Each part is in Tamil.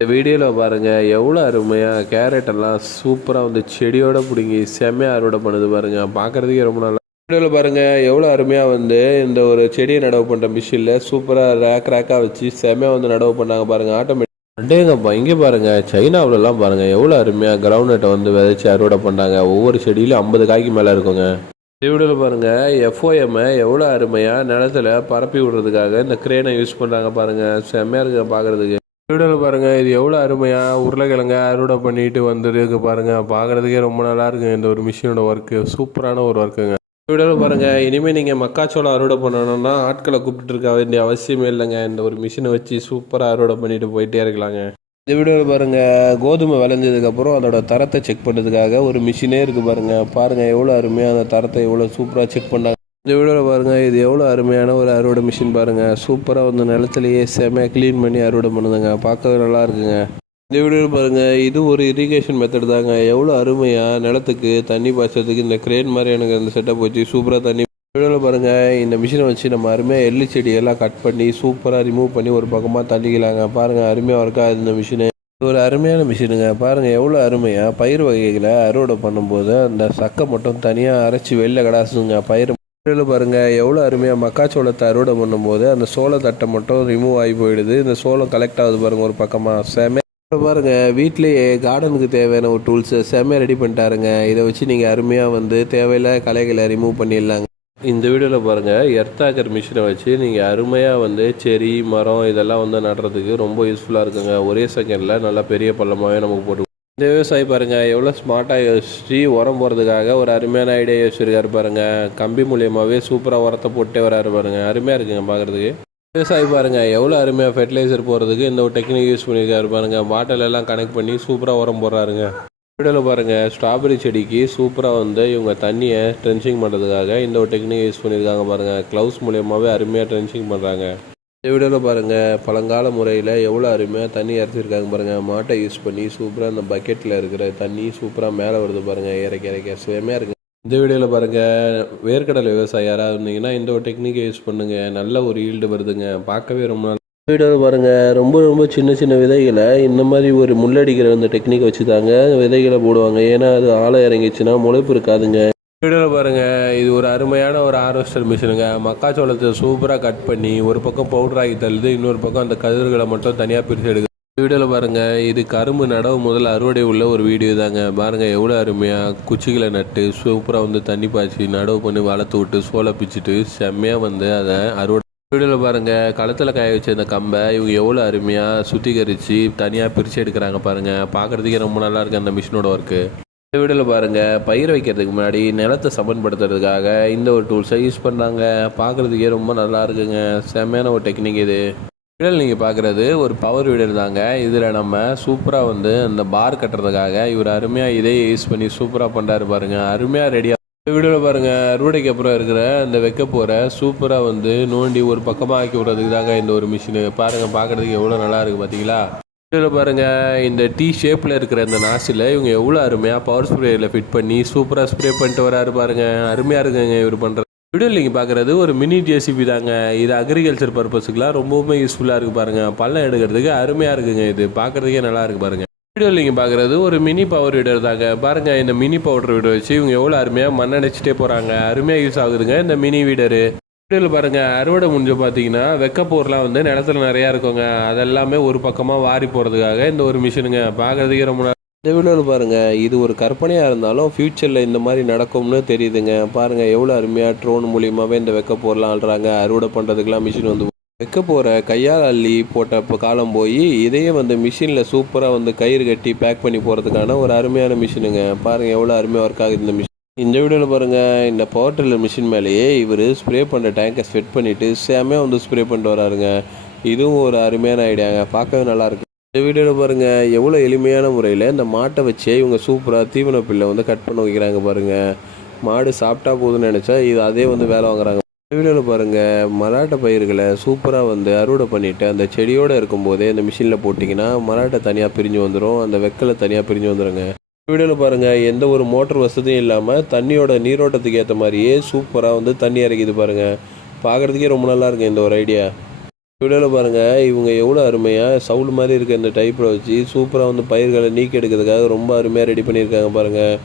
இந்த வீடியோவில் பாருங்கள் எவ்வளோ அருமையாக கேரட் எல்லாம் சூப்பராக வந்து செடியோட பிடுங்கி செம்மையாக அறுவடை பண்ணுது பாருங்கள். பார்க்குறதுக்கே ரொம்ப நல்லா வீடியோவில் பாருங்கள் எவ்வளோ அருமையாக வந்து இந்த ஒரு செடியை நடவு பண்ணுற மிஷினில் சூப்பராக ரேக்காக வச்சு செம்மையாக வந்து நடவு பண்ணாங்க பாருங்கள். ஆட்டோமேட்டிக் அண்டேங்கப்பா இங்கே பாருங்கள் சைனாவிலலாம் பாருங்கள் எவ்வளோ அருமையாக கிரவுண்ட்நட்டை வந்து விதைச்சி அறுவடை பண்ணாங்க. ஒவ்வொரு செடியிலும் 50 காய்க்கு மேலே இருக்குங்க. இந்த வீடியோவில் பாருங்கள் எஃப்ஓஎம்மை எவ்வளோ அருமையாக நிலத்தில் பரப்பி விடுறதுக்காக இந்த கிரேனை யூஸ் பண்ணுறாங்க பாருங்கள். செம்மையாக இருக்குது பார்க்குறதுக்கு. வீடியோவில் பாருங்கள் இது எவ்வளோ அருமையாக உருளைக்கிழங்க அறுவடை பண்ணிட்டு வந்துருக்கு பாருங்கள். பார்க்குறதுக்கே ரொம்ப நல்லா இருக்குங்க. இந்த ஒரு மிஷினோட ஒர்க்கு சூப்பரான ஒரு ஒர்க்குங்க. வீடியோவில் பாருங்கள் இனிமேல் நீங்கள் மக்காச்சோளம் அறுவடை பண்ணணும்னா ஆட்களை கூப்பிட்டு இருக்க வேண்டிய அவசியமே இல்லைங்க. இந்த ஒரு மிஷினை வச்சு சூப்பராக அறுவடை பண்ணிட்டு போயிட்டே இருக்கலாங்க. இந்த வீடியோவில் பாருங்கள் கோதுமை விளைஞ்சதுக்கப்புறம் அதோட தரத்தை செக் பண்ணுறதுக்காக ஒரு மிஷினே இருக்குது பாருங்கள் எவ்வளோ அருமையாக அந்த தரத்தை எவ்வளோ சூப்பராக செக் பண்ணாங்க. இந்த வீடியோவில் பாருங்கள் இது எவ்வளோ அருமையான ஒரு அறுவடை மிஷின் பாருங்கள். சூப்பராக வந்து நிலத்துலையே செம்மையாக க்ளீன் பண்ணி அறுவடை பண்ணுதுங்க. பார்க்கவே நல்லா இருக்குங்க. இந்த வீடியோவில் பாருங்கள் இது ஒரு இரிகேஷன் மெத்தட் தாங்க. எவ்வளோ அருமையாக நிலத்துக்கு தண்ணி பாய்ச்சறதுக்கு இந்த கிரேன் மாதிரி எனக்கு அந்த செட்டப் வச்சு சூப்பராக தண்ணி. வீடியோவில் பாருங்கள் இந்த மிஷினை வச்சு நம்ம அருமையாக எள்ளு செடியெல்லாம் கட் பண்ணி சூப்பராக ரிமூவ் பண்ணி ஒரு பக்கமாக தள்ளிக்கலாங்க. பாருங்கள் அருமையாக ஒர்க்காக இந்த மிஷினு. ஒரு அருமையான மிஷினுங்க. பாருங்கள் எவ்வளோ அருமையாக பயிர் வகைகளை அறுவடை பண்ணும்போது அந்த சக்கை மட்டும் தனியாக அரைச்சி வெளில கடாசுங்க. பயிர் பாருங்கள் எவ்வளோ அருமையாக மக்காச்சோளத்தை அறுவடை பண்ணும்போது அந்த சோளத்தட்டை மட்டும் ரிமூவ் ஆகி போயிடுது. இந்த சோளம் கலெக்ட் ஆகுது பாருங்கள் ஒரு பக்கமாக. செம்மையாக பாருங்கள் வீட்லேயே கார்டனுக்கு தேவையான ஒரு டூல்ஸை செம்மையாக ரெடி பண்ணிட்டாருங்க. இதை வச்சு நீங்கள் அருமையாக வந்து தேவையில்ல களைகளை ரிமூவ் பண்ணிடலாங்க. இந்த வீடியோவில் பாருங்கள் எர்த்தாக்கர் மிஷினை வச்சு நீங்கள் அருமையாக வந்து செடி மரம் இதெல்லாம் வந்து நடுறதுக்கு ரொம்ப யூஸ்ஃபுல்லாக இருக்குங்க. ஒரே செகண்டில் நல்லா பெரிய பள்ளமாகவே நமக்கு போட்டு. இந்த விவசாயி பாருங்கள் எவ்வளோ ஸ்மார்ட்டாக யோசிச்சு உரம் போகிறதுக்காக ஒரு அருமையான ஐடியா யோசிச்சிருக்காரு பாருங்கள். கம்பி மூலியமாகவே சூப்பராக உரத்தை போட்டே வராரு பாருங்கள். அருமையாக இருக்குங்க பார்க்குறதுக்கு. விவசாயி பாருங்கள் எவ்வளோ அருமையாக ஃபெர்டிலைசர் போகிறதுக்கு இந்த ஒரு டெக்னிக் யூஸ் பண்ணியிருக்காரு பாருங்கள். பாட்டில் எல்லாம் கனெக்ட் பண்ணி சூப்பராக உரம் போடுறாருங்க. வீடியோவில் பாருங்கள் ஸ்ட்ராபெரி செடிக்கு சூப்பராக வந்து இவங்க தண்ணியை ட்ரென்ச்சிங் பண்ணுறதுக்காக இந்த ஒரு டெக்னிக் யூஸ் பண்ணியிருக்காங்க பாருங்கள். க்ளவுஸ் மூலியமாகவே அருமையாக ட்ரென்ச்சிங் பண்ணுறாங்க. இந்த வீடியோவில் பாருங்கள் பழங்கால முறையில் எவ்வளோ அருமையாக தண்ணி இறச்சிருக்காங்க பாருங்கள். மாட்டை யூஸ் பண்ணி சூப்பராக அந்த பக்கெட்டில் இருக்கிற தண்ணி சூப்பராக மேலே வருது பாருங்கள். இறக்க செம்மையாக இருக்குது. இந்த வீடியோவில் பாருங்கள் வேர்க்கடலை விவசாயம் யாராவது இருந்தீங்கன்னா இந்த ஒரு டெக்னிக்கை யூஸ் பண்ணுங்கள். நல்ல ஒரு ஈல்டு வருதுங்க. பார்க்கவே ரொம்ப நாள். வீடியோவில் பாருங்கள் ரொம்ப சின்ன சின்ன விதைகளை இந்த மாதிரி ஒரு முள்ளடிக்கிற அந்த டெக்னிக் வச்சு தாங்க விதைகளை போடுவாங்க. ஏன்னா அது ஆழம் இறங்கிச்சுன்னா முளைப்பு இருக்காதுங்க. வீடியோவில் பாருங்கள் இது ஒரு அருமையான ஒரு ஹார்வெஸ்டர் மிஷினுங்க. மக்காச்சோளத்தை சூப்பராக கட் பண்ணி ஒரு பக்கம் பவுடர் ஆகி தள்ளுது, இன்னொரு பக்கம் அந்த கதிர்களை மட்டும் தனியாக பிரித்து எடுக்குது. வீடியோவில் பாருங்கள் இது கரும்பு நடவு முதல் அறுவடை உள்ள ஒரு வீடியோ தாங்க. பாருங்கள் எவ்வளோ அருமையாக குச்சிகளை நட்டு சூப்பராக வந்து தண்ணி பாய்ச்சி நடவு பண்ணி வளர்த்து விட்டு சோளை பிச்சுட்டு செம்மையாக வந்து அதை அறுவடை. வீடியோவில் பாருங்கள் களத்தில் காய வச்ச இந்த கம்பை இவங்க எவ்வளோ அருமையாக சுத்திகரித்து தனியாக பிரித்து எடுக்கிறாங்க பாருங்கள். பார்க்குறதுக்கே ரொம்ப நல்லா இருக்குது அந்த மிஷினோட ஒர்க்கு. இந்த வீடியோவில் பாருங்கள் பயிர் வைக்கிறதுக்கு முன்னாடி நிலத்தை சமன்படுத்துறதுக்காக இந்த ஒரு டூல்ஸை யூஸ் பண்ணுறாங்க. பார்க்குறதுக்கே ரொம்ப நல்லா இருக்குங்க. செம்மையான ஒரு டெக்னிக் இது. வீடியோவில் நீங்கள் பார்க்குறது ஒரு பவர் வீடியோ தாங்க. இதில் நம்ம சூப்பராக வந்து அந்த பார் கட்டுறதுக்காக இவர் அருமையாக இதையே யூஸ் பண்ணி சூப்பராக பண்ணுறாரு பாருங்கள். அருமையாக ரெடியாக. இந்த வீடியோவில் பாருங்கள் அறுவடைக்கு அப்புறம் இருக்கிற அந்த வைக்க போகிற சூப்பராக வந்து நோண்டி ஒரு பக்கமாக ஆக்கி விட்றதுக்கு தாங்க இந்த ஒரு மிஷினு. பாருங்கள் பார்க்குறதுக்கு எவ்வளோ நல்லா இருக்குது பார்த்தீங்களா. வீடியோவில் பாருங்கள் இந்த டீ ஷேப்பில் இருக்கிற இந்த நாசில் இவங்க எவ்வளோ அருமையாக பவர் ஸ்ப்ரேயில் ஃபிட் பண்ணி சூப்பராக ஸ்ப்ரே பண்ணிட்டு வராரு பாருங்கள். அருமையாக இருக்குங்க இவர் பண்ணுற. வீடியோவில் நீங்கள் பார்க்குறது ஒரு மினி ஜேசிபி தாங்க. இது அக்ரிகல்ச்சர் பர்பஸுக்குலாம் ரொம்பவுமே யூஸ்ஃபுல்லாக இருக்குது பாருங்கள். பள்ளம் எடுக்கிறதுக்கு அருமையாக இருக்குங்க. இது பார்க்குறதுக்கே நல்லா இருக்குது பாருங்கள். வீடியோவில் நீங்கள் பார்க்குறது ஒரு மினி பவர் வீடர் தாங்க. பாருங்கள் இந்த மினி பவர் வீடர் வச்சு இவங்க எவ்வளோ அருமையாக மண்ணடிச்சிட்டே போகிறாங்க. அருமையாக யூஸ் ஆகுதுங்க இந்த மினி வீடரு. வீடியோவில் பாருங்கள் அறுவடை முடிஞ்சு பார்த்தீங்கன்னா வெக்கப்போர்லாம் வந்து நிலத்துல நிறையா இருக்குங்க. அதெல்லாமே ஒரு பக்கமாக வாரி போகிறதுக்காக இந்த ஒரு மிஷினுங்க. பார்க்குறதுக்கே ரொம்ப. இந்த வீடியோவில் பாருங்கள் இது ஒரு கற்பனையாக இருந்தாலும் ஃப்யூச்சரில் இந்த மாதிரி நடக்கும்னு தெரியுதுங்க. பாருங்கள் எவ்வளோ அருமையாக ட்ரோன் மூலியமாகவே இந்த வெக்கப்போர்லாம் ஆள்றாங்க. அறுவடை பண்ணுறதுக்கெலாம் மிஷின் வந்து வைக்க போகிற கையால் அள்ளி போட்ட இப்போ காலம் போய் இதையே வந்து மிஷினில் சூப்பராக வந்து கயிறு கட்டி பேக் பண்ணி போகிறதுக்கான ஒரு அருமையான மிஷினுங்க. பாருங்கள் எவ்வளோ அருமையாக ஒர்க் ஆகுது இந்த மிஷின். இந்த வீடியோவில் பாருங்கள் இந்த பவர் டில்லர் மிஷின் மேலேயே இவர் ஸ்ப்ரே பண்ணுற டேங்கை செட் பண்ணிவிட்டு செம்மையாக வந்து ஸ்ப்ரே பண்ணிட்டு வராருங்க. இதுவும் ஒரு அருமையான ஐடியாங்க. பார்க்கவே நல்லாயிருக்கு. இந்த வீடியோவில் பாருங்கள் எவ்வளோ எளிமையான முறையில் இந்த மாட்டை வச்சே இவங்க சூப்பராக தீவன பில்லை வந்து கட் பண்ண வைக்கிறாங்க பாருங்கள். மாடு சாப்பிட்டா போதுன்னு நினச்சா இது அதே வந்து வேலை வாங்குறாங்க. இந்த வீடியோவில் பாருங்கள் மராட்டை பயிர்களை சூப்பராக வந்து அறுவடை பண்ணிவிட்டு அந்த செடியோடு இருக்கும்போதே இந்த மிஷினில் போட்டிங்கன்னா மராட்டை தனியாக பிரிஞ்சு வந்துடும், அந்த வெக்கலை தனியாக பிரிஞ்சு வந்துடுங்க. வீடியோவில் பாருங்கள் எந்த ஒரு மோட்டர் வசதியும் இல்லாமல் தண்ணியோட நீரோட்டத்துக்கு ஏற்ற மாதிரியே சூப்பராக வந்து தண்ணி இறக்கிது பாருங்கள். பார்க்குறதுக்கே ரொம்ப நல்லா இருக்குது இந்த ஒரு ஐடியா. வீடியோவில் பாருங்கள் இவங்க எவ்வளோ அருமையாக சவுல் மாதிரி இருக்க இந்த டைப்பில் வச்சு சூப்பராக வந்து பயிர்களை நீக்கி எடுக்கிறதுக்காக ரொம்ப அருமையாக ரெடி பண்ணியிருக்காங்க பாருங்கள்.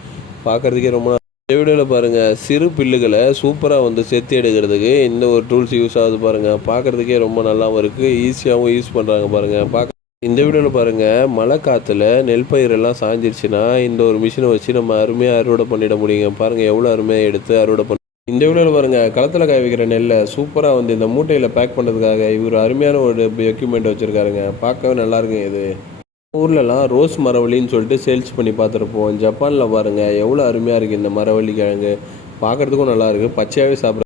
பார்க்குறதுக்கே ரொம்ப இந்த வீடியோவில் பாருங்கள் சிறு பில்லுகளை சூப்பராக வந்து செத்தி எடுக்கிறதுக்கு இந்த ஒரு டூல்ஸ் யூஸ் ஆகுது பாருங்கள். பார்க்குறதுக்கே ரொம்ப நல்லாவும் இருக்குது, ஈஸியாகவும் யூஸ் பண்ணுறாங்க பாருங்கள். இந்த வீடியோவில் பாருங்கள் மழை காற்றுல நெல் பயிரெல்லாம் சாஞ்சிருச்சுன்னா இந்த ஒரு மிஷினை வச்சு நம்ம அருமையாக அறுவடை பண்ணிட முடியுங்க. பாருங்கள் எவ்வளோ அருமையாக எடுத்து அறுவடை பண்ணி இந்த வீடியோவில் பாருங்கள் களத்தில் காய வைக்கிற நெல்லை சூப்பராக வந்து இந்த மூட்டையில் பேக் பண்ணுறதுக்காக இவர் அருமையான ஒரு எக்யூப்மெண்ட் வச்சுருக்காருங்க. பார்க்கவே நல்லாயிருக்குங்க. இது ஊர்லலாம் ரோஸ் மரவள்ளின்னு சொல்லிட்டு சேல்ஸ் பண்ணி பார்த்துருப்போம். ஜப்பானில் பாருங்கள் எவ்வளோ அருமையாக இருக்குது இந்த மரவள்ளி கிழங்கு. பார்க்குறதுக்கும் நல்லாயிருக்கு, பச்சையாகவே சாப்பிட்ற